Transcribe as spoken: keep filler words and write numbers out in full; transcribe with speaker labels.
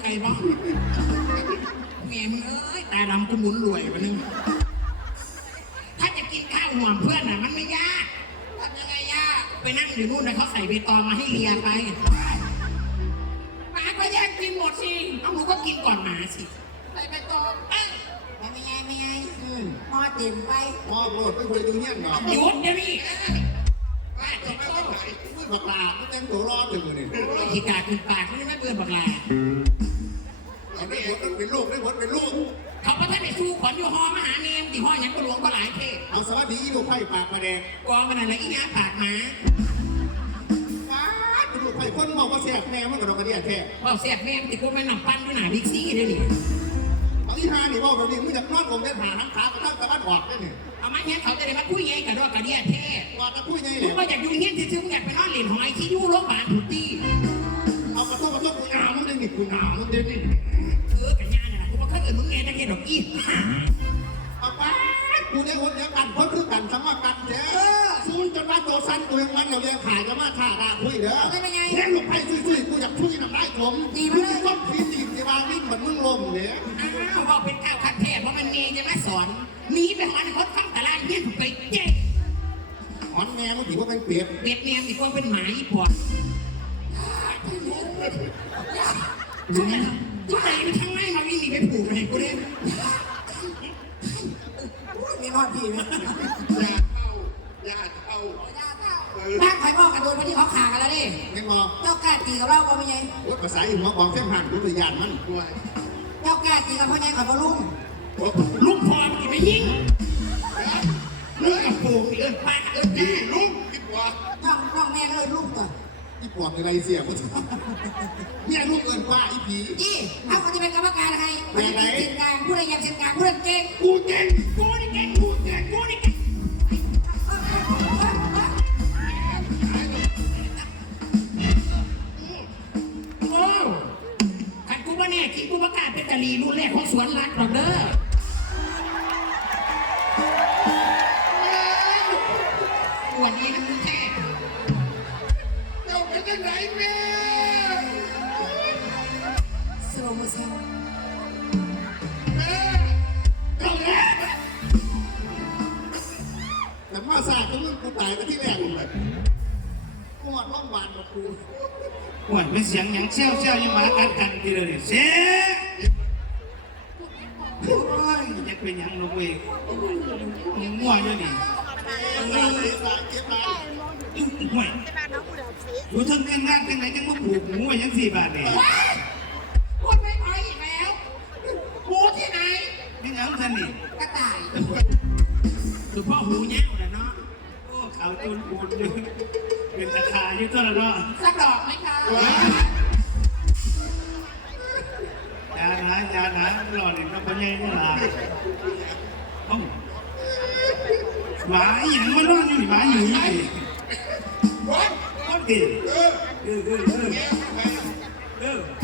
Speaker 1: ไก่บ้องเมียมึงเอ้ยตาดำกูหมุนรวยไปนึงถ้าจะกินข้าวห่วงเพื่อนอ่ะมันไม่ยากทำยังไงยากไปนั่งอยู่นู่นนะเขาใส่ใบตองมาให้เลียไปหมาก็แยกกินหมดสิเอาหนูก็กินก่อนหมาสิใส่ใบตองเอ้ยไม่ไงไม่ไงมอเต็มไป
Speaker 2: มอโปรดไม่เคยดูเนี่ยหรอ
Speaker 1: หยุดเดี๋ยวนี้
Speaker 2: ว่าจะไม่ต้องไหนไม่บักลาไม่แต่งตัวรอดเลยนี่
Speaker 1: ขี้กาขึ้นปากนี่ไม่เบื่อบักลา
Speaker 2: เอาได้หมดเป็นลูกได้หมดเป็นลูก
Speaker 1: เขาประทานในสู้ขวัญอยู่หอมหาเนียมที่ห้อยังก็หลวงก็หลายเทศ
Speaker 2: เอาสวัสดีลูกไผ่ปากมาแดง
Speaker 1: กองกันอะไรอีน้าปากหมา
Speaker 2: ว้าลูกไผ่คนมองว่าเสียแม่มันกับเรากระเดียดแท้
Speaker 1: ว่าเสียแม่ติดกูไม่นำปั้นด้วยหนาบิ๊กซี่ได้ดิ
Speaker 2: เอาที่ห้านี่ว่าแบบนี้มึงจะนอนผมได้ผ่าทั้งขากระทั่งตะวันออกได้เนี่ย
Speaker 1: เอามาเนี้ยเขาจะได้มาคุยไงกับดอกกระเดียดแท้
Speaker 2: ว่าจะคุยไง
Speaker 1: เล
Speaker 2: ย
Speaker 1: มึงก็อยากอยู่เงี้ยที่ถึงอยากไปนอนเล่นหอยที่ยูโรบาลถูกตี
Speaker 2: เอากระทบกระทบกูหนาวมันได้หนิกูหนาวมันได้หนิ
Speaker 1: เออกันยาเนี่ยกูว่าถ้าเกิดมึงเงี้ยจะเกิดดอกอี
Speaker 2: เอาไปกูเนี่ยคนเดียวกันคนคือกันสมัครกันเจ้าซูนจนว่าตัวสั้นตัวยังมันเราเรียกขายกันมาถ่าด่าคุยเด้อแค่ลูกไผ่ซุยๆกูอยากคุยน้ำได้ผมดีมากต้นพีดีที่บางวิ่งเหมือนมึงลมเนี่ย
Speaker 1: อ้าวพอเป็นข้าวคัดแท้เพราะมันเมย์จะมาสอนหนีไปหอนคนฟังตลาดเงี้ยถูกไปเจ๊
Speaker 2: หอนแม่ก็ถือว่าเป็นเปียก
Speaker 1: เปียกแม่ถือว่าเป็นหมาอีปอดทุกอย่างทุกอย่างไปทางไหนมาวิ่งหนีไปผูกอะไรกูเนี่ยมีนอนผีไหม
Speaker 2: ยาเข้ายาเข้า
Speaker 1: บ้านใครบอกกันโดนวันที่เขาขากันแล้วดิ
Speaker 2: ไม่พอ
Speaker 1: เจ้ากล้าตีกับเราก็ไม่ไง
Speaker 2: ว่าภาษาอีหัวของเส้นผ่านรู้ตัวยานมันด้วย
Speaker 1: เจ้ากล้าตีกับพ่อไงกับพ่อลุงลุงพอมันไม่ยิงลุงกับปู่เอิญป้าเอิญแม่
Speaker 2: ลุงดีกว่า
Speaker 1: น้องน้องแม่ก็เลยลุงก่อน
Speaker 2: อีปอบอะไรเสียมั้งเนี่ยลุงเอิญป้าอีผี
Speaker 1: อีเอาเขาจะเป็นกรรมการให้
Speaker 2: ไปไหน
Speaker 1: เส้นกลางผู้ใดยังเส้นกลางผู้ใดเก่ง
Speaker 2: กูเก่ง
Speaker 1: กูนี่เก่งกูเก่งกูนี่เก่งโอ้ขันกูว่าเนี่ยคิดกูประกาศเป็นตะลีรุ่นแรกของสวนรักหรอกเด้อวันนี้นะมึงแท้
Speaker 2: เจ้าเป็นยังไงแม่
Speaker 1: สโลโมชั่น
Speaker 2: แม่เจ้าแม่แต่มาสาดก็มึงกูตายไปที่แรกเลยกูหอดร่องวานกับกู
Speaker 3: หวนไม่เสียงอย่างเชี่ยวเชี่ยวยังมากันกันทีเดียวเสียโอ้ยจะเป็นอย่างลงเวกง่วงอยู่นี่ห่วยอยู่ทั้งเงินงานทั้งไหนจังมาผูกหมูไว้ยังสี่บาทเนี่ย
Speaker 1: พูดไม่พออีกแล้วหูที่ไหน
Speaker 3: นี่เอาท่านนี่
Speaker 1: กระต่าย
Speaker 3: สุพ่อหูแย่เลยเนาะโอ้เขาตูนปูนอยู่เป็นตะขาอยู่ตัวละเนาะ
Speaker 1: สักดอกไหมคะ
Speaker 3: ยาหนายาหนาหลอดอีกก็เป็นยังไงล่ะหมาอย่างมันนอนอยู่หมาอยู่นี่ก็ดีเออเออเออเออ